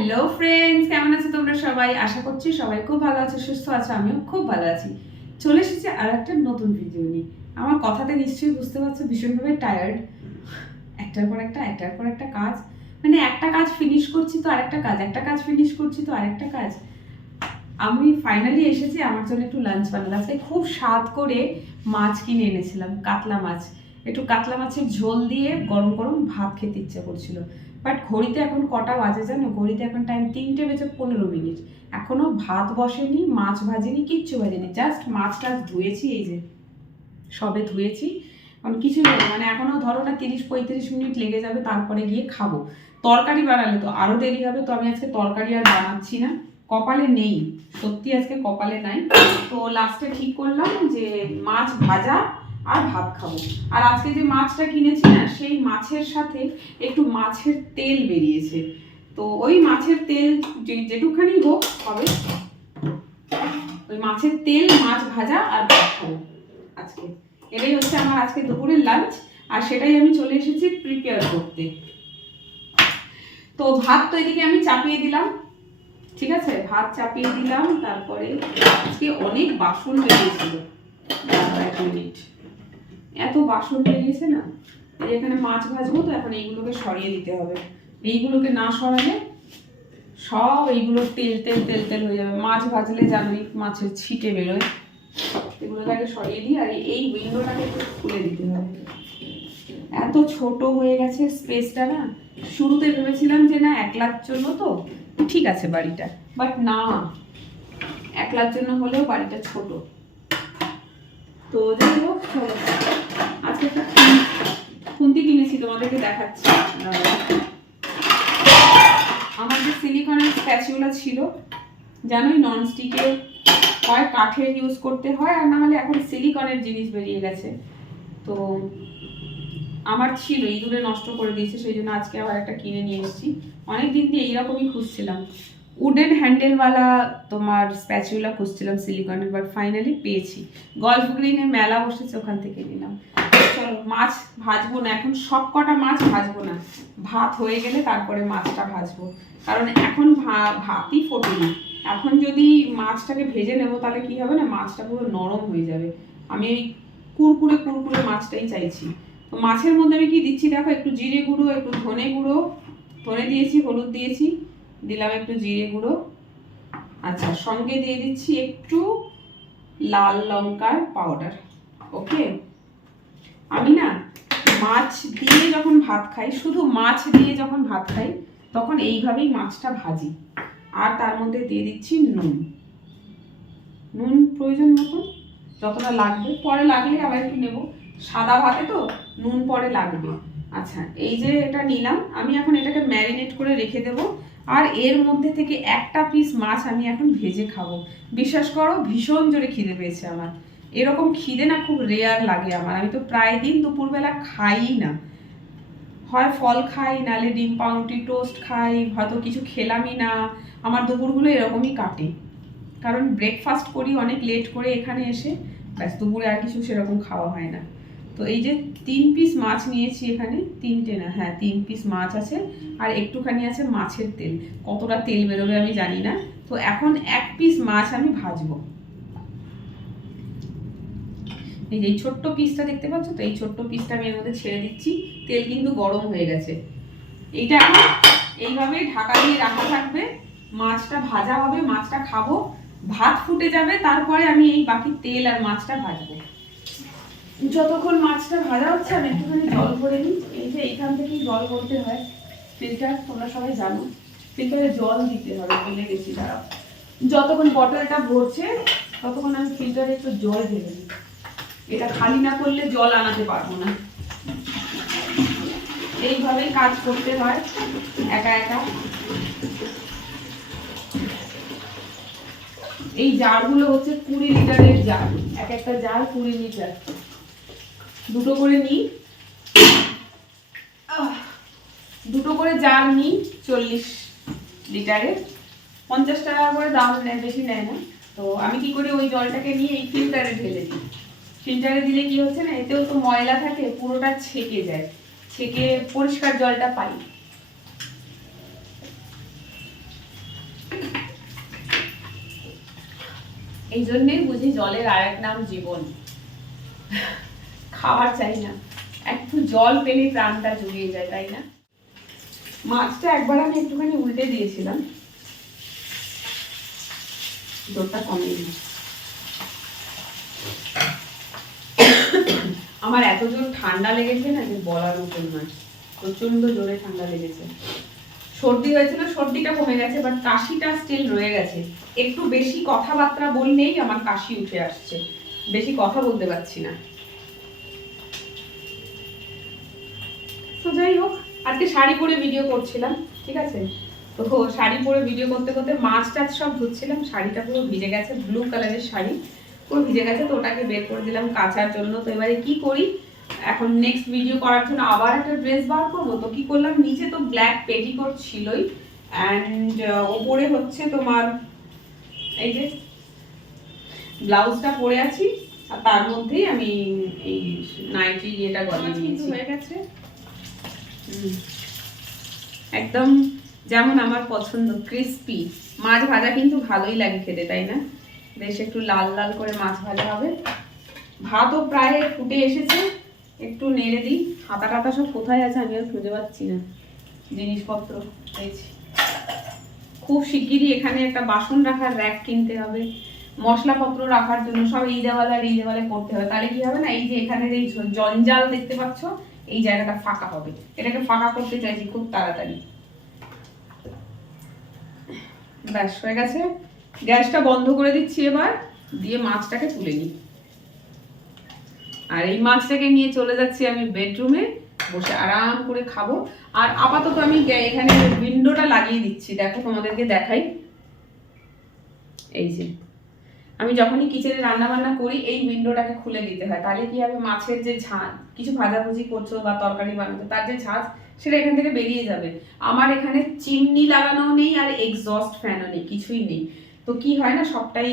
Hello friends, কেমন আছো তোমরা সবাই? আশা করছি সবাই খুব ভালো আছো, সুস্থ আছো। আমিও খুব ভালো আছি। চলে এসেছি আর একটা নতুন ভিডিও নিয়ে। আমার কথাতে নিশ্চয়ই বুঝতে পারছো ভীষণভাবে টায়ার্ড। একটার পর একটা কাজ, মানে একটা কাজ ফিনিশ করছি তো আরেকটা কাজ, একটা কাজ ফিনিশ করছি তো আরেকটা কাজ। আমি ফাইনালি এসেছি আমার জন্য একটু লাঞ্চ বানাতে। আজকে খুব স্বাদ করে মাছ কিনে এনেছিলাম, কাতলা মাছ। একটু কাতলা মাছের ঝোল দিয়ে গরম গরম ভাত খেতে ইচ্ছে করছিল। বাট ঘড়িতে এখন কটা বাজে জানো? ঘড়িতে এখন টাইম 3:15। এখনো ভাত বসেনি, মাছ ভাজেনি, কিচ্ছু ভাজেনি। জাস্ট মাছটা ধুয়েছি, এই যে সবে ধুয়েছি। কারণ কিছু নেই, মানে এখনো ধরো না 30-35 মিনিট লেগে যাবে, তারপরে গিয়ে খাবো। তরকারি বানালে তো আরো দেরি হবে, তো আমি আজকে তরকারি আর বানাচ্ছি না। কপালে নেই, সত্যি আজকে কপালে নাই। তো লাস্টে ঠিক করলাম যে মাছ ভাজা আর ভাত খাবো। আর আজকে যে মাছটা কিনেছি না, সেই মাছের সাথে একটু মাছের তেল বেরিয়েছে। তো ওই মাছের তেল যেটুকখানি হোক হবে, ওই মাছের তেল, মাছ ভাজা আর ভাত খাবো আজকে। এটাই হচ্ছে আমার আজকে দুপুরের লাঞ্চ, আর সেটাই আমি চলে এসেছি প্রিপেয়ার করতে। তো ভাত তো এদিকে আমি চাপিয়ে দিলাম, ঠিক আছে, ভাত চাপিয়ে দিলাম। তারপরে আজকে অনেক বাসন বেরিয়েছিল, 1 মিনিট, এত বাসন বেরিয়েছে না। এখানে মাছ ভাজবো, তো এখন এইগুলোকে সরিয়ে দিতে হবে। এইগুলোকে না সরালে সব এইগুলো তেল তেল তেল তেল হয়ে যাবে। মাছ ভাজলে জানোই মাছের ছিটে বেরোয়। এগুলোকে আগে সরিয়ে দিই, আর এই উইন্ডোটাকে একটু খুলে দিতে হবে। এত ছোট হয়ে গেছে স্পেসটা না। শুরুতে ভেবেছিলাম যে না একলার জন্য তো ঠিক আছে বাড়িটা, বাট না, একলার জন্য হলেও বাড়িটা ছোট। তো যাই হোক, চলো আজকে একটা খুন্তি কিনেছি, তোমাদেরকে দেখাচ্ছি। আমার যে সিলিকনের স্প্যাচুলা ছিল, জানোই ননস্টিকের হয় কাঠের ইউজ করতে হয়, আর না হলে এখন সিলিকনের জিনিস বেরিয়ে গেছে। তো আমার ছিল, ইঁদুরে নষ্ট করে দিয়েছে, সেই জন্য আজকে আবার একটা কিনে নিয়ে এসেছি। অনেক দিন দিয়ে এইরকমই খুঁজছিলাম, উডেন হ্যান্ডেলওয়ালা তোমার স্প্যাচুলা খুঁজছিলাম সিলিকনের, বাট ফাইনালি পেয়েছি। গল্ফ গ্রিনে মেলা বসেছে, ওখান থেকে নিলাম। চলো মাছ ভাজবো না এখন, সব কটা মাছ ভাজবো না, ভাত হয়ে গেলে তারপরে মাছটা ভাজবো। কারণ এখন ভাতই ফোটেনি। এখন যদি মাছটাকে ভেজে নেবো তাহলে কি হবে না, মাছটা পুরো নরম হয়ে যাবে। আমি এই কুরকুরে কুরকুরে মাছটাই চাইছি। তো মাছের মধ্যে আমি কি দিচ্ছি দেখো, একটু জিরে গুঁড়ো, একটু ধনে গুঁড়ো, ধনে দিয়েছি, হলুদ দিয়েছি, দিলাম একটু জিরে গুঁড়ো। আচ্ছা, সঙ্গে দিয়ে দিচ্ছি একটু লাল লঙ্কার পাউডার। ওকে, আমি না মাছ দিয়ে যখন ভাত খাই, শুধু মাছ দিয়ে যখন ভাত খাই, তখন এইভাবেই মাছটা ভাজি। আর তার মধ্যে দিয়ে দিচ্ছি নুন। নুন প্রয়োজন মতন, যতটা লাগবে, পরে লাগলে আবার একটু নেবো। সাদা ভাতে তো নুন পরে লাগবে। আচ্ছা, এই যে এটা নিলাম আমি, এখন এটাকে ম্যারিনেট করে রেখে দেবো। আর এর মধ্যে থেকে একটা পিস মাছ আমি এখন ভেজে খাবো। বিশ্বাস করো, ভীষণ জোরে খিদে পেয়েছে আমার। এরকম খিদে না খুব রেয়ার লাগে আমার। আমি তো প্রায় দিন দুপুরবেলা খাই না, হয় ফল খাই, নালে ডিম পাউরুটি টোস্ট খাই, হয়তো কিছু খেলামই না। আমার দুপুরগুলো এরকমই কাটে, কারণ ব্রেকফাস্ট করি অনেক লেট করে এখানে এসে, ব্যাস দুপুরে আর কিছু সেরকম খাওয়া হয় না। তো এই যে 3 পিস মাছ নিয়েছি এখানে, 3টে না, হ্যাঁ 3 পিস মাছ আছে, আর একটুখানি আছে মাছের তেল। কতটা তেল বেরোবে আমি জানি না। তো এখন 1 পিস মাছ আমি ভাজবো। এই যে ছোট্ট পিসটা দেখতে পাচ্ছ তো, এই ছোট্ট পিসটা আমি এর মধ্যে ছেড়ে দিচ্ছি। তেল কিন্তু গরম হয়ে গেছে। এইটা এখন এইভাবেই ঢাকা দিয়ে রাখা থাকবে, মাছটা ভাজা হবে, মাছটা খাবো, ভাত ফুটে যাবে, তারপরে আমি এই বাকি তেল আর মাছটা ভাজবো। যতক্ষণ মাছটা ভাজা হচ্ছে আমি একটুখানি জল ভরে নিই। এই যে এইখান থেকেই জল ভরতে হয়, ফিল্টার, তোমরা সবাই জানো ফিল্টারে জল দিতে হবে, ভুলে গেছি। দাঁড়াও, যতক্ষণ বটলটা ভরছে ততক্ষণ আমি ফিল্টারে একটু জল ঢেলে নিই। এটা খালি না করলে জল আনাতে পারবো না। এইভাবেই কাজ করতে হয় একা একা। এই জারগুলো হচ্ছে 20 লিটারের জার, এক একটা জার 20 লিটার। দুটো করে নিই, দুটো করে জার নিই 40 লিটারের। 50 টাকা করে দাম নেয়, বেশি নেয় না। তো আমি কি করি, ওই জলটাকে নিয়ে এই ফিল্টারে ঢেলে দিই। ফিল্টারে দিলে কি হচ্ছে না, এতেও তো ময়লা থাকে, পুরোটা ছেঁকে যায়, ছেঁকে পরিষ্কার জলটা পাই। এই জন্যই বুঝি জলের আর এক নাম জীবন। খাবার চাই না, একটু জল পেলে প্রাণটা জুড়িয়ে যায়, তাই না? মাছটা একবার আমি একটুখানি উল্টে দিয়েছিলাম, জোরটা কমিয়ে দিই। আমার এত জোর ঠান্ডা লেগেছে না যে বলার মতন নয়, প্রচন্ড জোরে ঠান্ডা লেগেছে। সর্দি হয়েছিল, সর্দিটা কমে গেছে, বাট কাশিটা স্টিল রয়ে গেছে। একটু বেশি কথাবার্তা বললেই আমার কাশি উঠে আসছে, বেশি কথা বলতে পারছি না। তো যাই হোক, আজকে শাড়ি পরে ভিডিও করছিলাম, ঠিক আছে? তো শাড়ি পরে ভিডিও করতে করতে মাছ টাছ সব ধুচ্ছিলাম, শাড়িটা পুরো ভিজে গেছে, ব্লু কালারের শাড়ি পুরো ভিজে গেছে। তো ওটাকে বের করে দিলাম কাচার জন্য। তো এবারে কি করি, এখন নেক্সট ভিডিও করার জন্য আবার একটা ড্রেস বার করবো। তো কি করলাম, নিচে তো ব্ল্যাক পেটিকোট ছিলই, অ্যান্ড ওপরে হচ্ছে তোমার এই যে ব্লাউজটা পরে আছি, আর তার মধ্যেই আমি এই নাইটি ইয়েটা গলিয়ে নিয়েছি। হয়ে গেছে একদম যেমন আমার পছন্দ, ক্রিস্পি মাছ ভাজা। কিন্তু ভালোই লাগে খেতে, তাই না? বেশ একটু লাল লাল করে মাছ ভাজা হবে। ভাতও প্রায় ফুটে এসেছে, একটু নেড়ে দিই। হাতা টাতা সব কোথায় আছে আমি আর খুঁজে পাচ্ছি না, জিনিসপত্র পেয়েছি। খুব শিগগিরই এখানে একটা বাসন রাখার র্যাক কিনতে হবে, মশলাপত্র রাখার জন্য সব এই দেওয়ালে করতে হবে। তাহলে কি হবে না, এই যে এখানের এই জঞ্জাল দেখতে পাচ্ছ, এই জায়গাটা ফাঁকা হবে। এটাকে ফাঁকা করতে চাইছি খুব তাড়াতাড়ি। ব্যাস হয়ে গেছে, গ্যাসটা বন্ধ করে দিচ্ছি এবার, দিয়ে মাছটাকে তুলে নিই। আর এই মাছটাকে নিয়ে চলে যাচ্ছি আমি বেডরুমে, বসে আরাম করে খাবো। আর আপাতত আমি এখানে উইন্ডোটা লাগিয়ে দিচ্ছি, দেখো তোমাদেরকে দেখাই। এই যে আমি যখনই কিচেনে রান্না বান্না করি এই উইন্ডোটাকে খুলে দিতে হয়, তাহলে কি হবে, মাছের যে ঝাঁজ, কিছু ভাজাভুজি করছো বা তরকারি বানাচ্ছো, তার যে ঝাঁজ সেটা এখান থেকে বেরিয়ে যাবে। আমার এখানে চিমনি লাগানো নেই আর এক্সস্ট ফ্যানও নেই, কিছুই নেই। তো কি হয় না, সবটাই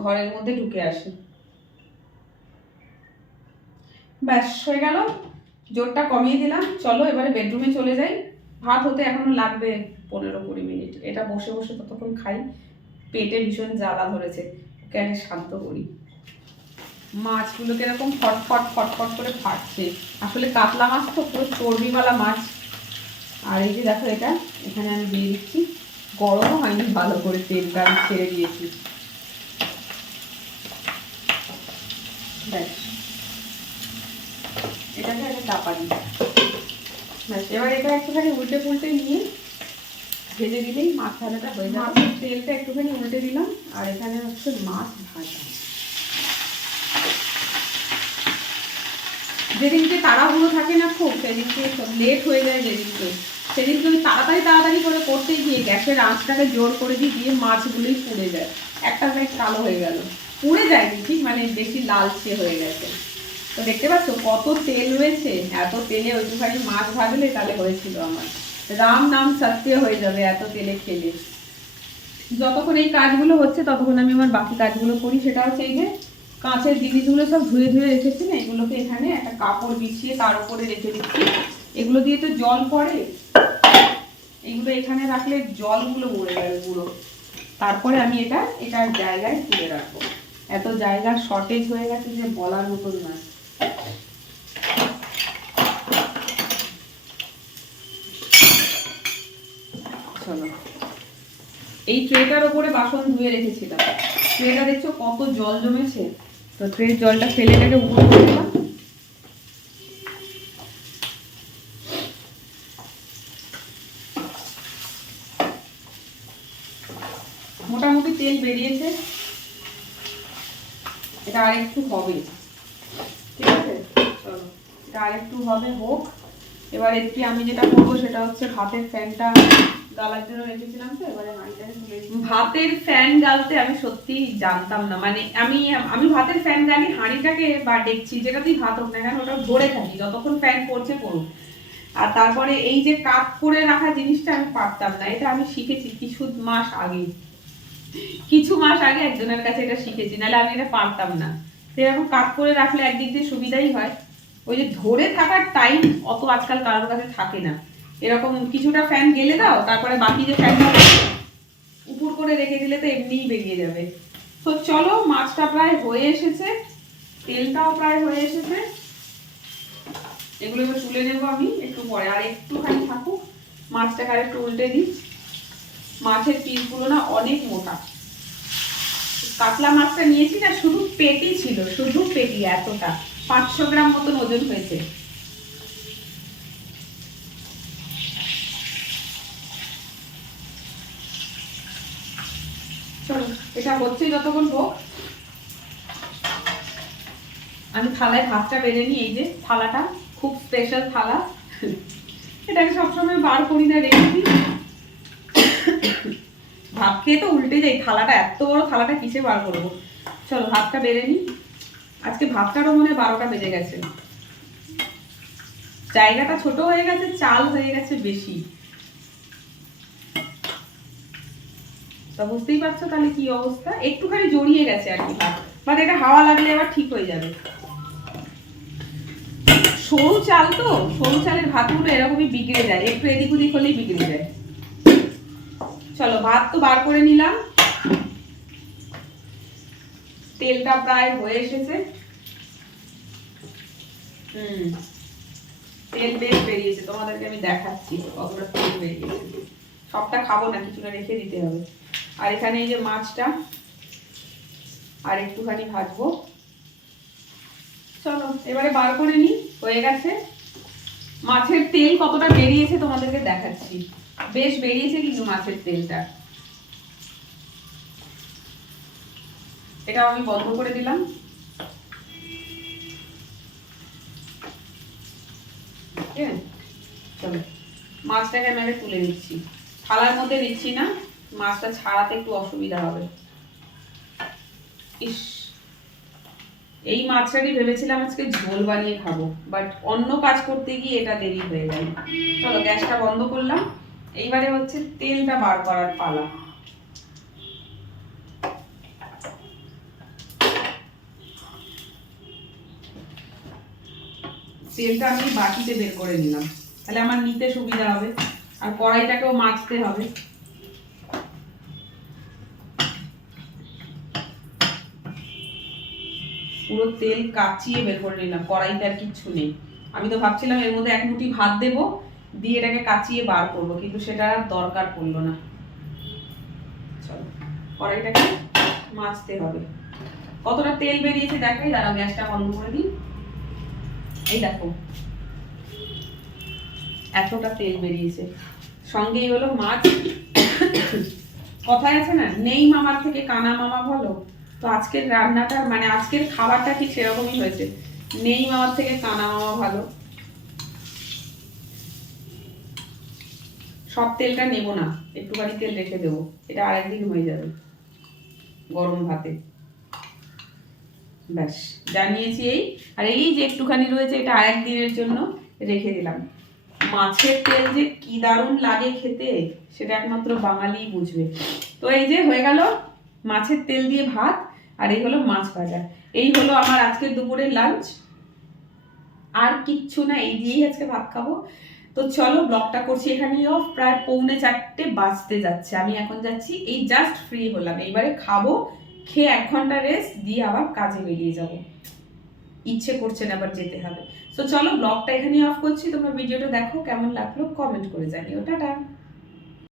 ঘরের মধ্যে ঢুকে আসে। ব্যাস হয়ে গেল, জোরটা কমিয়ে দিলাম। চলো এবারে বেডরুমে চলে যাই। ভাত হতে এখনো লাগবে 15-20 মিনিট। এটা বসে বসে ততক্ষণ খাই, পেটে ভীষণ জ্বালা ধরেছে, ওকে আগে শান্ত করি। মাছগুলোকে এরকম ফটফট ফটফট করে ফাটছে, আসলে কাতলা মাছ তো পুরো চর্বিওয়ালা মাছ। আর এই যে দেখো, এটা এখানে আমি দিয়ে দিচ্ছি, গরমও হয়নি ভালো করে, তেলটা আমি ছেড়ে দিয়েছি। ব্যাস এটাকে একটা চাপা দিই। ব্যাস এবার এটা একটুখানি উল্টে পুল্টে নিয়ে ভেজে দিলেই মাছ ভাজাটা হয়ে যাবে। মাছের তেলটা একটুখানি উল্টে দিলাম, আর এখানে হচ্ছে মাছ ভাজা। যেদিনকে তাড়াহুড়ো থাকে না খুব, সেদিনকে লেট হয়ে যায়, সেদিনকে আমি তাড়াতাড়ি করে করতে গিয়ে গ্যাসের আঁচটাকে জোর করে দিয়ে মাছগুলোই পুড়ে যায়। একটা সাইড কালো হয়ে গেল, পুড়ে যায়নি ঠিক, মানে বেশি লালচে হয়ে গেছে। তো দেখতে পাচ্ছ কত তেল রয়েছে, এত তেলে ওইটুখানি মাছ ভাজলে তাহলে হয়েছিল আমার রাম নাম সত্য হয়ে যাবে এত তেলে খেলে। যতক্ষণ এই কাজগুলো হচ্ছে ততক্ষণ আমি আমার বাকি কাজগুলো করি। সেটা হচ্ছে এই যে কাঁচের জিনিসগুলো সব ধুয়ে রেখেছি না, এগুলোকে এখানে একটা কাপড় বিছিয়ে তার উপরে রেখে দিচ্ছি। এগুলো দিয়ে তো জল পড়ে, এগুলো এখানে রাখলে জলগুলো মরে যাবে পুরো। তারপরে আমি এটার জায়গায় তুলে রাখবো। এত জায়গার শর্টেজ হয়ে গেছে যে বলার মতন না। চলো, এই ট্রেটার ওপরে বাসন ধুয়ে রেখেছিলাম, ট্রেটা দেখছো কত জল জমেছে। তো ট্রের জলটা ফেলে এটাকে উড়ে দিলাম। মোটামুটি তেল বেরিয়েছে, এটা আরেকটু হবে, ঠিক আছে? চলো এটা আরেকটু হবে, হোক। এবার একটু আমি যেটা করবো সেটা হচ্ছে ভাতের ফ্যানটা গালার জন্য রেখেছিলাম, তো এবারে হাঁড়িটাকে তুলে দিই। ভাতের ফ্যান গালতে আমি সত্যি জানতাম না, মানে আমি ভাতের ফ্যান গালি হাঁড়িটাকে বা ডেকছি যেটাতেই ভাত হোক না কেন, ওটা ধরে থাকি যতক্ষণ ফ্যান পড়ছে পড়ুক। আর তারপরে এই যে কাপ করে রাখা জিনিসটা আমি পারতাম না, এটা আমি শিখেছি কিছু মাস আগে একজনের কাছে এটা শিখেছি, নাহলে আমি এটা পারতাম না। তো এরকম কাপ করে রাখলে একদিক দিয়ে সুবিধাই হয়, ওই যে ধরে থাকার টাইম অত আজকাল কারোর কাছে থাকে না। এরকম কিছুটা ফ্যান গেলে দাও, তারপরে বাকি যে ফ্যানটা উপর করে রেখে দিলে তো এমনিই বেরিয়ে যাবে। তো চলো, মাছটা প্রায় হয়ে এসেছে, তেলটাও প্রায় হয়ে এসেছে। এগুলো এবার তুলে নেবো আমি একটু পরে, আর একটুখানি থাকুক। মাছটাকে আর একটু উল্টে দিই। মাছের পিসগুলো না অনেক মোটা। কাতলা মাছটা নিয়েছি না, শুধু পেটি ছিল, শুধু পেটি, এতটা 500 গ্রাম মতন ওজন হয়েছে। চলো, এটা হচ্ছে যতক্ষণ হোক, আমি থালায় ভাতটা বেড়ে নিই। এই যে থালাটা, খুব স্পেশাল থালা, এটাকে সবসময় বার করি না, রেখে দিই। ভাত খেয়ে তো উল্টে যাই, থালাটা এত বড়, থালাটা কিসে বার করবো। চলো ভাতটা বেড়ে নিই। আজকে ভাতটারও মনে হয় 12টা বেজে গেছে। জায়গাটা ছোট হয়ে গেছে, চাল হয়ে গেছে বেশি। তা বুঝতেই পারছো তাহলে কি অবস্থা। একটুখানি জড়িয়ে গেছে আর কি ভাত, বাট এটা হাওয়া লাগলে আবার ঠিক হয়ে যাবে। সরু চাল তো, সরু চালের ভাতগুলো এরকমই বিগড়ে যায়, একটু এদিক ওদিক হলেই বিগড়ে যায়। চলো ভাত তো বার করে নিলাম, তেলটা প্রায় হয়ে এসেছে। তেল বেশ বেরিয়েছে, তোমাদেরকে আমি দেখাচ্ছি কতটা তেল বেরিয়েছে। সবটা খাবো না, কিছুটা রেখে দিতে হবে। আর এখানে এই যে মাছটা আর একটুখানি ভাজবো। চলো এবারে বার করে নিই, হয়ে গেছে। মাছের তেল কতটা বেরিয়েছে তোমাদেরকে দেখাচ্ছি, বেশ বেরিয়েছে কিন্তু মাছের তেলটা। এটা আমি বন্ধ করে দিলাম। চলো মাছটাকে আমি আগে তুলে নিচ্ছি, থালার মধ্যে দিচ্ছি না, মাছটা ছাড়াতে একটু অসুবিধা হবে। ইস, এই মাছটাই ভেবেছিলাম আজকে ঝোল বানিয়ে খাবো, বাট অন্য কাজ করতে গিয়ে এটা দেরি হয়ে গেল। চলো গ্যাসটা বন্ধ করলাম, এইবারে হচ্ছে তেলটা বার করার পালা। তেলটা আমি বাটিতে বের করে নিলাম, তাহলে আমার নিতে সুবিধা হবে, আর কড়াইটাকেও মাজতে হবে। পুরো তেল কাচিয়ে বের করে নিলাম, কড়াইতে আর কিচ্ছু নেই। আমি তো ভাবছিলাম এর মধ্যে এক মুঠি ভাত দেবো, দিয়ে এটাকে কাচিয়ে বার করবো, কিন্তু সেটা আর দরকার পড়লো না। চলো কড়াইটাকে মাজতে হবে। কতটা তেল বেরিয়েছে দেখাই, দাঁড়াও গ্যাসটা বন্ধ করে দিই। এই দেখো এতটা তেল বেরিয়েছে, সঙ্গেই হলো মাছ। কথায় আছে না, নেই মামার থেকে কানা মামা ভালো। তো আজকের রান্নাটা মানে আজকের খাবারটা ঠিক সেরকমই হয়েছে, নেই মামার থেকে কানা মামা ভালো। সব তেলটা নেব না, একটুখানি তেল রেখে দেবো, এটা আরেকদিন হয়ে যাবে গরম ভাতে। ব্যাস জানিয়েছি এই, আর এই যে একটুখানি রয়েছে এটা আরেকদিনের জন্য রেখে দিলাম। মাছের তেল যে কি দারুণ লাগে খেতে, সেটা একমাত্র বাঙালিই বুঝবে। তো এই যে হয়ে গেল মাছের তেল দিয়ে ভাত, আর এই হলো মাছ ভাজা। এই হলো আমার আজকে দুপুরের লাঞ্চ, আর কিচ্ছু না, এই দিয়েই আজকে ভাত খাবো। তো চলো ব্লগটা করছি এখানেই অফ, প্রায় 3:45 বাজতে যাচ্ছে। আমি এখন যাচ্ছি, এই জাস্ট ফ্রি হলাম, এইবারে খাবো, খেয়ে 1 ঘন্টা রেস্ট দিয়ে আবার কাজে বেরিয়ে যাব। ইচ্ছে করছে না আবার যেতে হবে। তো চলো ব্লগটা এখানেই অফ করছি, তোমরা ভিডিওটা দেখো, কেমন লাগলো কমেন্ট করে জানিও। টাটা।